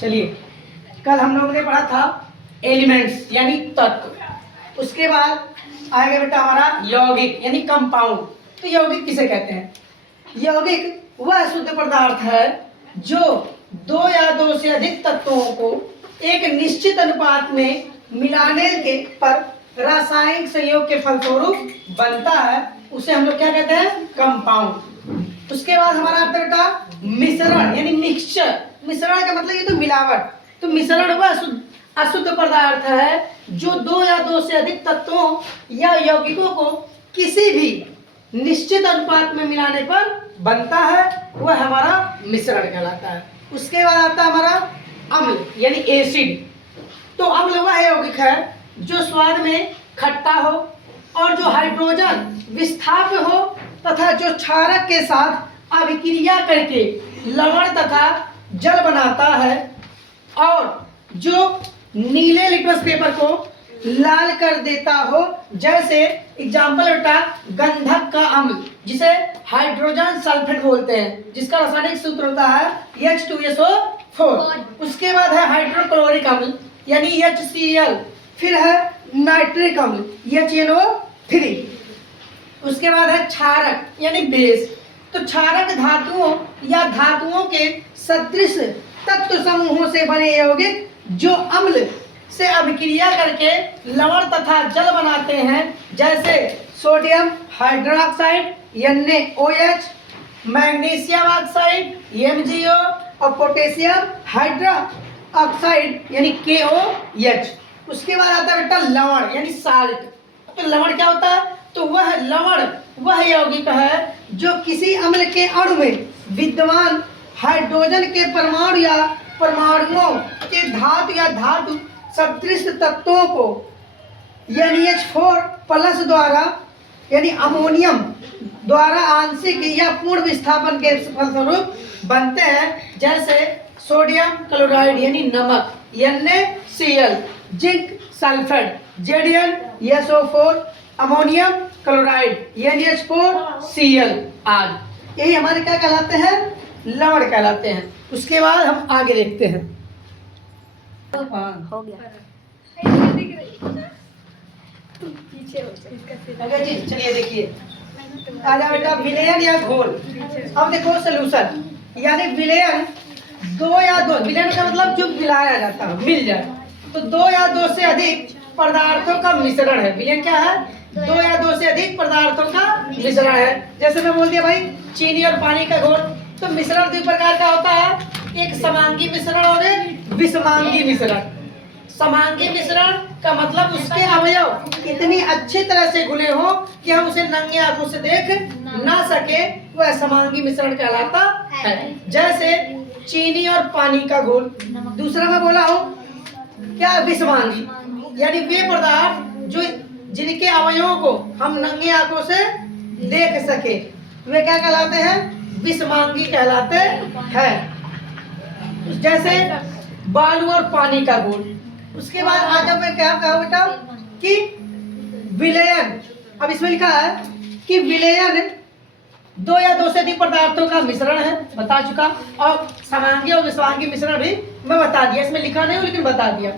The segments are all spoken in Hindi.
चलिए, कल हम लोगों ने पढ़ा था एलिमेंट्स यानी तत्व। उसके बाद आएगा बेटा हमारा यौगिक यानी कंपाउंड। तो यौगिक किसे कहते हैं? यौगिक वह शुद्ध पदार्थ है जो दो या दो से अधिक तत्वों को एक निश्चित अनुपात में मिलाने के पर रासायनिक संयोग के फलस्वरूप बनता है, उसे हम लोग क्या कहते हैं? कंपाउंड। उसके बाद हमारा आता है बेटा मिश्रण यानी मिक्सचर। मिश्रण का मतलब ये तो मिलावट। तो मिश्रण वह अशुद्ध पदार्थ है जो दो या दो से अधिक तत्वों या यौगिकों को किसी भी निश्चित अनुपात में मिलाने पर बनता है, वह हमारा मिश्रण कहलाता है। उसके बाद आता है हमारा अम्ल यानी एसिड। तो अम्ल वह यौगिक है जो स्वाद में खट्टा हो और जो हाइड्रोजन विस्थाप्य हो तथा जो क्षारक के साथ अभिक्रिया करके लवण तथा जल बनाता है और जो नीले लिटमस पेपर को लाल कर देता हो। जैसे एग्जाम्पल बेटा गंधक का अम्ल जिसे हाइड्रोजन सल्फेट बोलते हैं, जिसका रासायनिक सूत्र होता है H2SO4। उसके बाद है हाइड्रोक्लोरिक अम्ल यानी HCl। फिर है नाइट्रिक अम्ल HNO3। उसके बाद है क्षारक यानी बेस। तो क्षारक धातुओं या धातुओं के सदृश तत्व समूहों से बने यौगिक जो अम्ल से अभिक्रिया करके लवण तथा जल बनाते हैं, जैसे sodium hydroxide NaOH, magnesium oxide MgO और पोटेशियम हाइड्रोक्साइड यानी KOH। उसके बाद आता है बेटा लवण यानी साल्ट। तो लवण क्या होता है? तो वह लवण वह यौगिक है जो किसी अम्ल के अणु में विद्यमान हाइड्रोजन के परमाणु या परमाणुओं के धातु या धातु सदृश तत्वों को NH4+ द्वारा यानी अमोनियम द्वारा आंशिक या पूर्ण विस्थापन के फलस्वरूप बनते हैं, जैसे सोडियम क्लोराइड यानी नमक NaCl, zinc sulphate ZnSO4, ammonium chloride NH4Cl आदि। यही हमारे क्या कहलाते हैं? लवण कहलाते हैं। उसके बाद हम आगे देखते हैं। हो गया। जी चलिए देखिए, आजा बेटा विलयन या घोल। अब देखो सोल्यूशन यानी विलयन दो या दो, विलयन का मतलब जो मिलाया जाता है, मिल जाए। तो दो या दो से अधिक पदार्थों का मिश्रण है। विलयन क्या है? दो या दो से अधिक पदार्थों का मिश्रण है। जैसे मैं बोल दिया भाई चीनी और पानी का घोल। तो मिश्रण दो प्रकार का होता है, एक समांगी मिश्रण और एक विषमांगी मिश्रण। समांगी मिश्रण का मतलब उसके अवयव इतनी अच्छी तरह से घुले हो कि हम उसे नंगे आंखों से देख ना सके, वह समांगी मिश्रण कहलाता है। जैसे चीनी और पानी का घोल। दूसरा मैं बोला हूँ क्या? विषमांगी यानी वे पदार्थ जो जिनके अवयवों को हम नंगे आंखों से देख सके, वे क्या कहलाते हैं? विषमांगी कहलाते हैं। जैसे बालू और पानी का घोल। उसके बाद आगे मैं क्या कहा बेटा कि विलयन। अब इसमें लिखा है कि विलयन दो या दो से अधिक पदार्थों का मिश्रण है, बता चुका। और समांगी और विषमांगी मिश्रण भी मैं बता दिया, इसमें लिखा नहीं लेकिन बता दिया।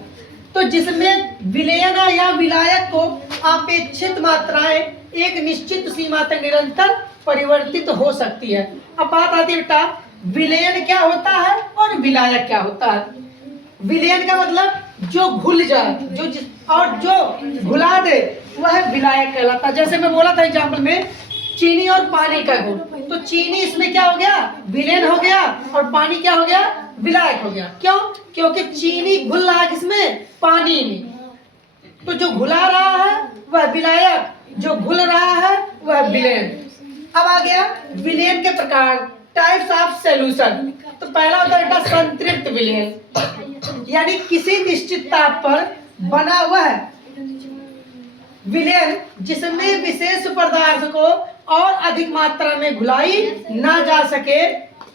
तो जिसमें विलयन या विलायक को अपेक्षित मात्राएं एक निश्चित सीमा तक निरंतर परिवर्तित हो सकती है। अब बात आती है बेटा विलयन क्या होता है और विलायक क्या होता है। विलयन का मतलब जो घुल जाए, और जो घुला दे वह विलायक कहलाता है। जैसे मैं बोला था एग्जाम्पल में चीनी और पानी का घोल। तो चीनी इसमें क्या हो गया? विलयन हो गया, और पानी क्या हो गया? विलायक हो गया। क्यों? क्योंकि चीनी घुल रहा है किसमें? पानी में। तो जो घुला रहा है वह विलायक, जो घुल रहा है वह विलयन। अब आ गया विलयन के प्रकार, टाइप्स ऑफ सॉल्यूशन। तो पहला होता है संतृप्त विलयन यानी किसी निश्चित ताप पर बना हुआ है विलयन जिसमें विशेष पदार्थ को और अधिक मात्रा में घुलाई ना जा सके,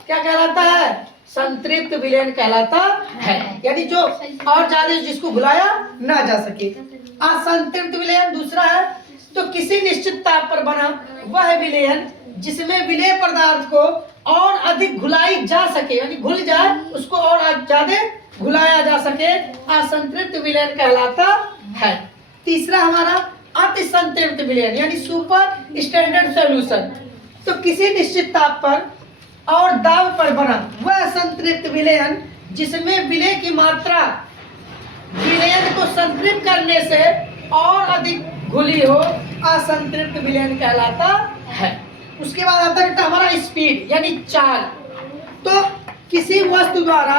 क्या कहलाता है? संतृप्त विलयन कहलाता है। यानी जो और ज्यादा जिसको घुलाया ना जा सके। असंतृप्त विलयन दूसरा है। तो किसी निश्चित ताप पर बना वह विलयन जिसमें विलेय पदार्थ को और अधिक घुलाई जा सके, यानी घुल जाए उसको और क्या दे, घुलाया जा सके, असंतृप्त विलयन कहलाता है। तीसरा हमारा अति संतृप्त विलयन यानी सुपर स्टैंडर्ड सॉल्यूशन। तो किसी निश्चित ताप पर और दाब पर बना वह संतृप्त विलयन जिसमें विलय की मात्रा विलयन को संतृप्त करने से और अधिक घुली हो, असंतृप्त विलयन कहलाता है। उसके बाद आता है हमारा स्पीड यानी चाल। तो किसी वस्तु द्वारा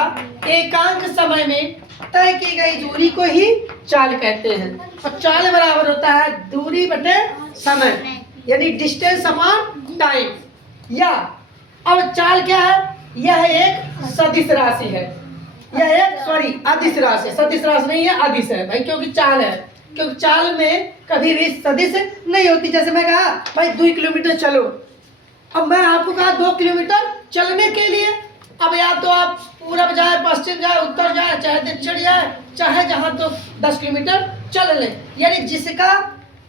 एकांक समय में तय की गई दूरी को ही चाल कहते हैं। और चाल बराबर होता है दूरी बटे समय यानी डिस्टेंस अपॉन टाइम। या अब चाल क्या है, यह एक सदिश राशि है, यह एक अदिश राशि, सदिश राशि नहीं है, अदिश है भाई, क्योंकि चाल है, क्योंकि चाल में कभी भी सदिश नहीं होती। जैसे मैं कहा भाई 2 किलोमीटर चलो, अब मैं आपको कहा 2 किलोमीटर चलने के लिए, अब या तो आप पूरब जाए, पश्चिम जाए, उत्तर जाए, चाहे दक्षिण जाए, चाहे जहाँ तो 10 किलोमीटर चल ले, यानी जिसका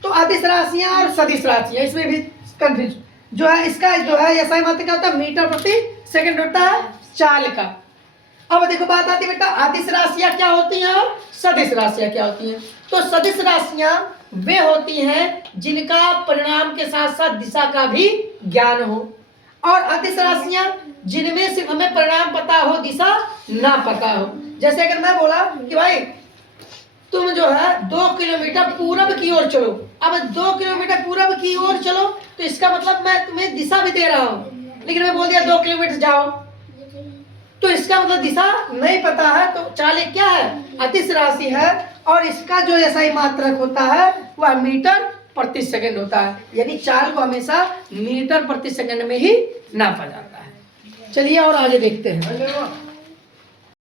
तो अदिश राशियाँ और सदिश राशियाँ, इसमें भी कंफ्यूज जो है, इसका जो है ऐसा मात्र क्या होता है, मीटर प्रति सेकंड होता है चाल का। अब देखो बात आती है बेटा अदिश राशियाँ क्या होती हैं और सदिश राशियाँ क्या होती हैं। तो सदिश राशियाँ वे होती हैं जिनका परिणाम के साथ साथ दिशा का भी ज्ञान हो, और अदिश राशियाँ जिनमें सिर्फ हमें परिणाम पता हो, दिशा ना पता हो। जैसे अगर मैं बोला कि भाई तुम जो है 2 किलोमीटर पूरब की ओर चलो, अब 2 किलोमीटर पूरब की ओर चलो तो इसका मतलब मैं तुम्हें दिशा भी दे रहा हूँ, लेकिन मैं बोल दिया 2 किलोमीटर जाओ, तो इसका मतलब दिशा नहीं पता है। तो चाल क्या है, अदिश राशि है, और इसका जो ऐसा मात्रक होता है वह मीटर प्रति सेकंड होता है, यानी चाल को हमेशा मीटर प्रति सेकंड में ही नापा जाता है। चलिए और आगे देखते हैं।